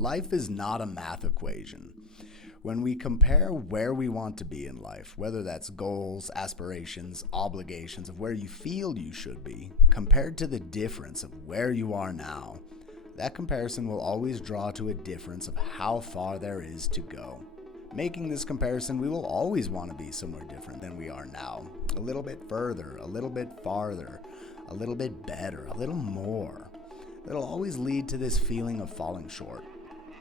Life is not a math equation. When we compare where we want to be in life, whether that's goals, aspirations, obligations of where you feel you should be, compared to the difference of where you are now, that comparison will always draw to a difference of how far there is to go. Making this comparison, we will always want to be somewhere different than we are now. A little bit further, a little bit farther, a little bit better, a little more. It'll always lead to this feeling of falling short.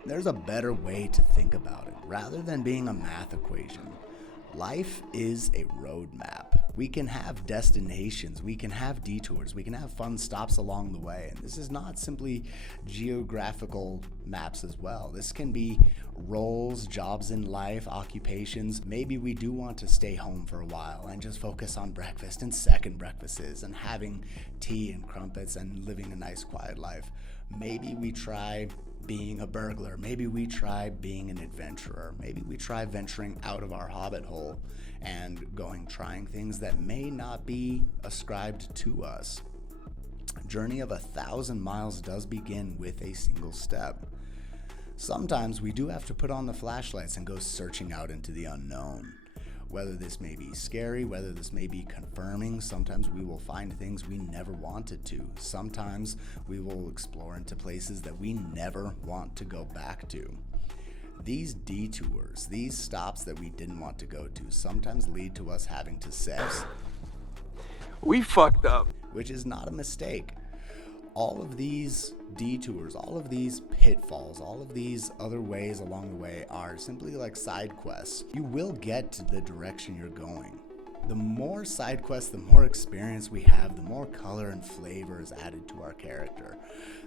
There's a better way to think about it. Rather than being a math equation, life is a roadmap. We can have destinations, we can have detours, we can have fun stops along the way. And this is not simply geographical maps as well. This can be roles, jobs in life, occupations. Maybe we do want to stay home for a while and just focus on breakfast and second breakfasts and having tea and crumpets and living a nice quiet life. Maybe we try being a burglar. Maybe we try being an adventurer. Maybe we try venturing out of our hobbit hole and trying things that may not be ascribed to us. A journey of 1,000 miles does begin with a single step. Sometimes we do have to put on the flashlights and go searching out into the unknown. Whether this may be scary, whether this may be confirming, sometimes we will find things we never wanted to. Sometimes we will explore into places that we never want to go back to. These detours, these stops that we didn't want to go to, sometimes lead to us having to say, "We fucked up." Which is not a mistake. All of these detours, all of these pitfalls, all of these other ways along the way are simply like side quests. You will get to the direction you're going. The more side quests, the more experience we have, the more color and flavor is added to our character.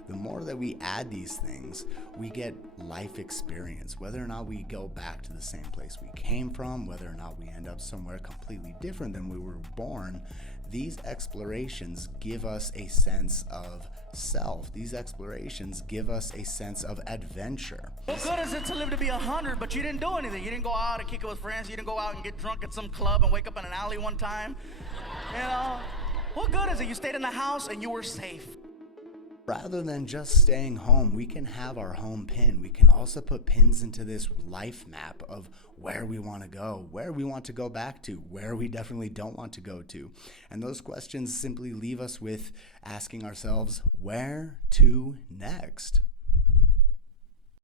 The more that we add these things, we get life experience. Whether or not we go back to the same place we came from, whether or not we end up somewhere completely different than we were born, these explorations give us a sense of self. These explorations give us a sense of adventure. What good is it to live to be 100, but you didn't do anything? You didn't go out and kick it with friends. You didn't go out and get drunk at some club and wake up in an alley one time. You know, what good is it? You stayed in the house and you were safe. Rather than just staying home, we can have our home pin. We can also put pins into this life map of where we want to go, where we want to go back to, where we definitely don't want to go to. And those questions simply leave us with asking ourselves, where to next?